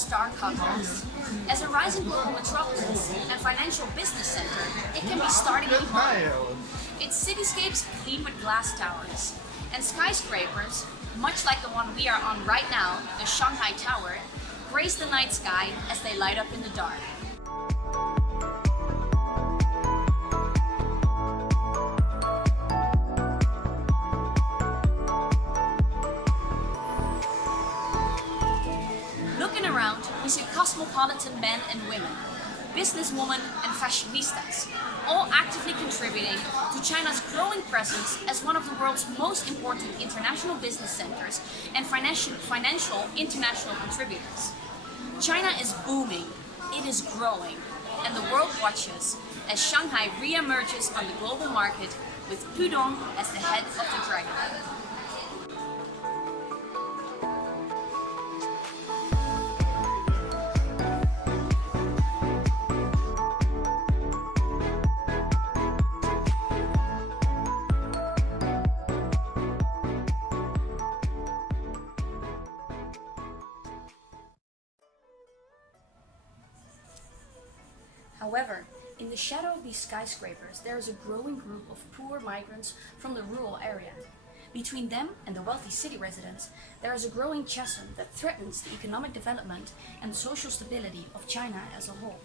stark contrast. As a rising global metropolis and financial business center, it can be startlingly modern. Its cityscapes gleam with glass towers, and skyscrapers, much like the one we are on right now, the Shanghai Tower, grace the night sky as they light up in the dark. Looking around, we see cosmopolitan men and women, businesswomen and fashionistas, all actively contributing to China's growing presence as one of the world's most important international business centers and financial international contributors. China is booming, it is growing, and the world watches as Shanghai re-emerges on the global market with Pudong as the head of the dragon. However, in the shadow of these skyscrapers, there is a growing group of poor migrants from the rural area. Between them and the wealthy city residents, there is a growing chasm that threatens the economic development and social stability of China as a whole.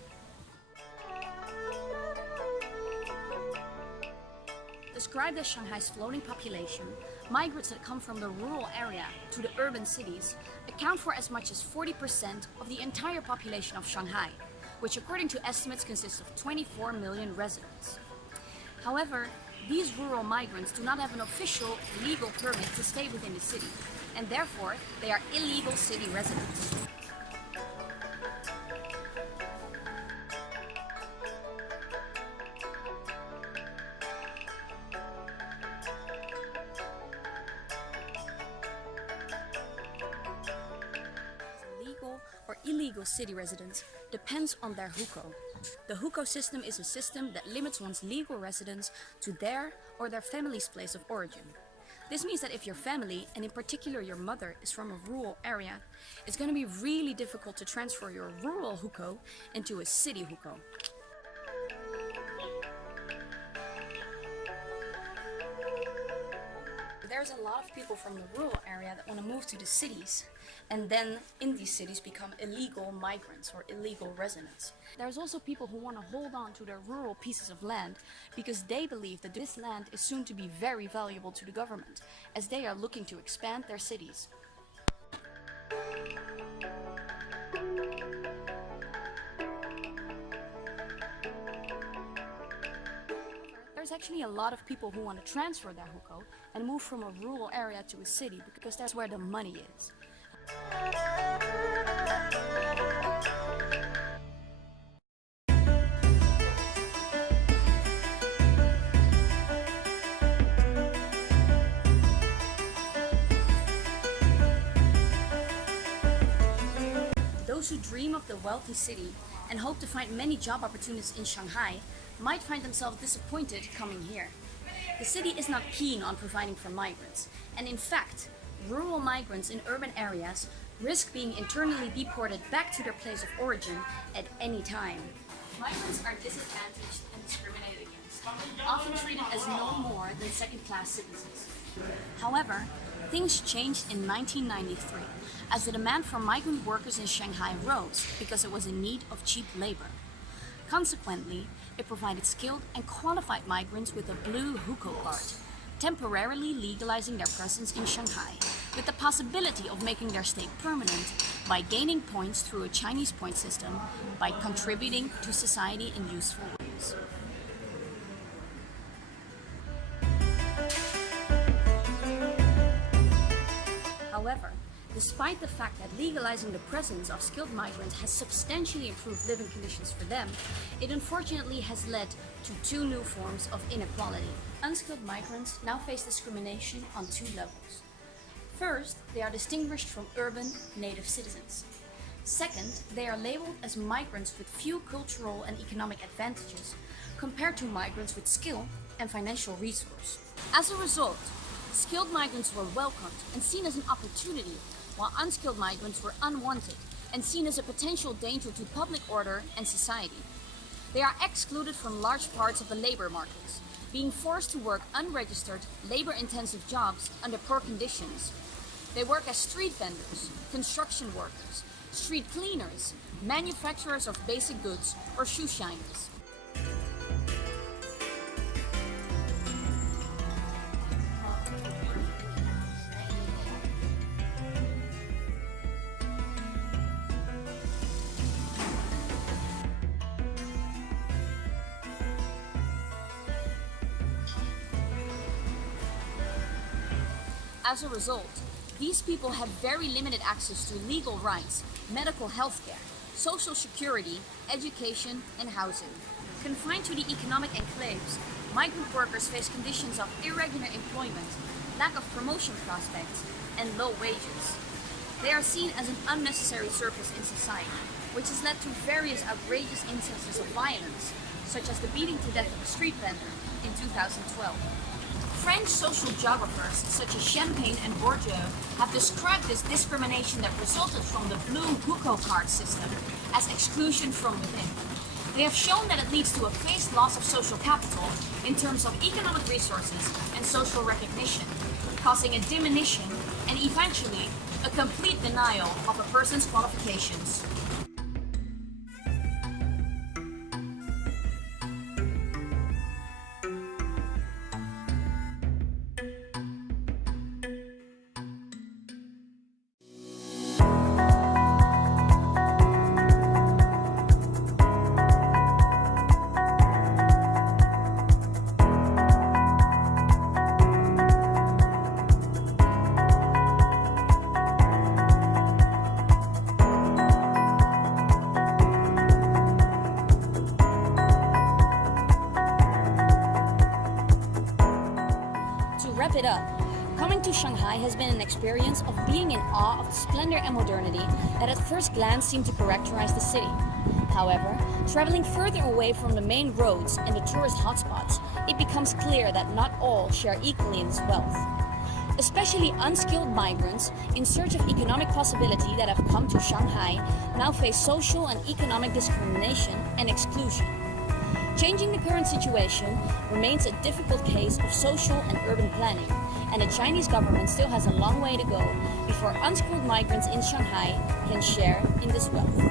Described as Shanghai's floating population, migrants that come from the rural area to the urban cities account for as much as 40% of the entire population of Shanghai, which according to estimates consists of 24 million residents. However, these rural migrants do not have an official legal permit to stay within the city, and therefore they are illegal city residents. Or illegal city residents depends on their Hokou. The Hokou system is a system that limits one's legal residence to their or their family's place of origin. This means that if your family, and in particular your mother, is from a rural area, it's going to be really difficult to transfer your rural Hokou into a city Hokou. There's a lot of people from the rural area that want to move to the cities, and then in these cities become illegal migrants or illegal residents. There's also people who want to hold on to their rural pieces of land because they believe that this land is soon to be very valuable to the government, as they are looking to expand their cities. There's actually a lot of people who want to transfer their Hokou and move from a rural area to a city because that's where the money is. Those who dream of the wealthy city and hope to find many job opportunities in Shanghai might find themselves disappointed coming here. The city is not keen on providing for migrants, and in fact, rural migrants in urban areas risk being internally deported back to their place of origin at any time. Migrants are disadvantaged and discriminated against, often treated as no more than second-class citizens. However, things changed in 1993 as the demand for migrant workers in Shanghai rose because it was in need of cheap labor. Consequently, it provided skilled and qualified migrants with a blue Hokou card, temporarily legalizing their presence in Shanghai, with the possibility of making their stay permanent by gaining points through a Chinese point system by contributing to society in useful ways. However, despite the fact that legalizing the presence of skilled migrants has substantially improved living conditions for them, it unfortunately has led to two new forms of inequality. Unskilled migrants now face discrimination on two levels. First, they are distinguished from urban native citizens. Second, they are labeled as migrants with few cultural and economic advantages compared to migrants with skill and financial resource. As a result, skilled migrants were welcomed and seen as an opportunity, while unskilled migrants were unwanted and seen as a potential danger to public order and society. They are excluded from large parts of the labor markets, being forced to work unregistered, labor-intensive jobs under poor conditions. They work as street vendors, construction workers, street cleaners, manufacturers of basic goods, or shoe shiners. As a result, these people have very limited access to legal rights, medical health care, social security, education, and housing. Confined to the economic enclaves, migrant workers face conditions of irregular employment, lack of promotion prospects, and low wages. They are seen as an unnecessary surplus in society, which has led to various outrageous instances of violence, such as the beating to death of a street vendor in 2012. French social geographers such as Champagne and Bourdieu have described this discrimination that resulted from the blue Hokou card system as exclusion from within. They have shown that it leads to a phased loss of social capital in terms of economic resources and social recognition, causing a diminution and eventually a complete denial of a person's qualifications. Wrap it up. Coming to Shanghai has been an experience of being in awe of the splendor and modernity that at first glance seemed to characterize the city. However, traveling further away from the main roads and the tourist hotspots, it becomes clear that not all share equally in this wealth. Especially unskilled migrants in search of economic possibility that have come to Shanghai now face social and economic discrimination and exclusion. Changing the current situation remains a difficult case of social and urban planning, and the Chinese government still has a long way to go before unskilled migrants in Shanghai can share in this wealth.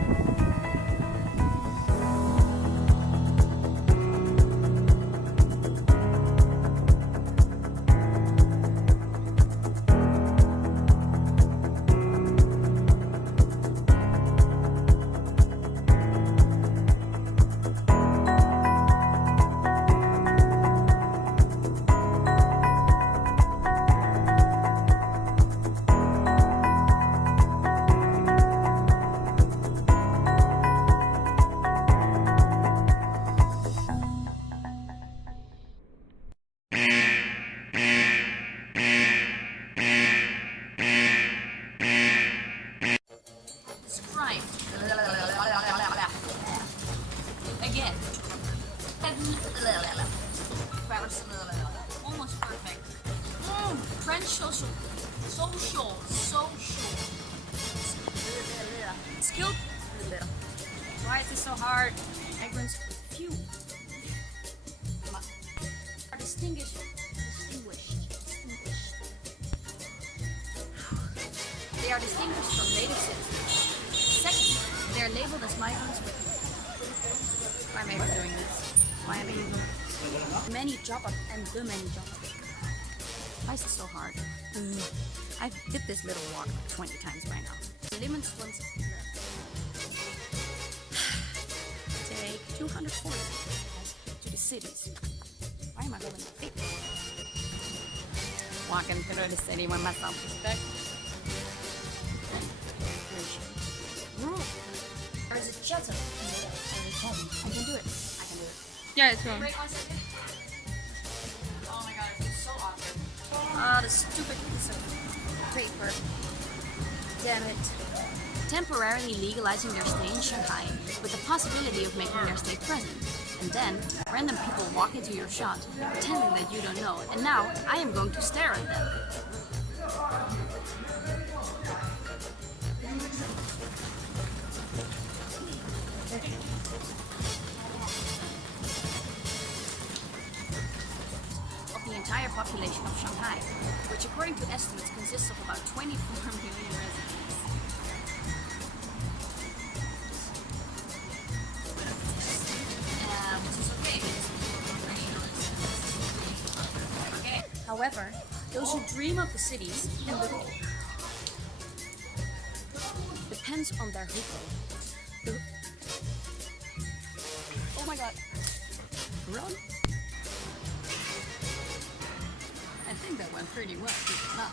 Again. Almost perfect. French social. Skilled. Why is this so hard? Migrants few. Are distinguished. They are distinguished from native citizens. Second, they are labeled as migrants with. Why am I even doing this? Why am I even many job and the many job? Why is this so hard? I did this little walk like 20 times by now. Limits once. Take 240 to the cities. Why am I holding my feet? Walking through the city with my self-respect. Or is it shelter? I can do it. Yeah, it's wrong. Break 1 second. Oh my god, it feels so awkward. Ah, the stupid piece of paper. Damn it. Temporarily legalizing their stay in Shanghai with the possibility of making their stay present. And then, random people walk into your shop, pretending that you don't know, and now I am going to stare at them. entire population of Shanghai, which according to estimates consists of about 24 million residents. Which is okay. However, those who dream of the cities and depends on their Hokou. Oh my god. Run? I think that went pretty well, did it not?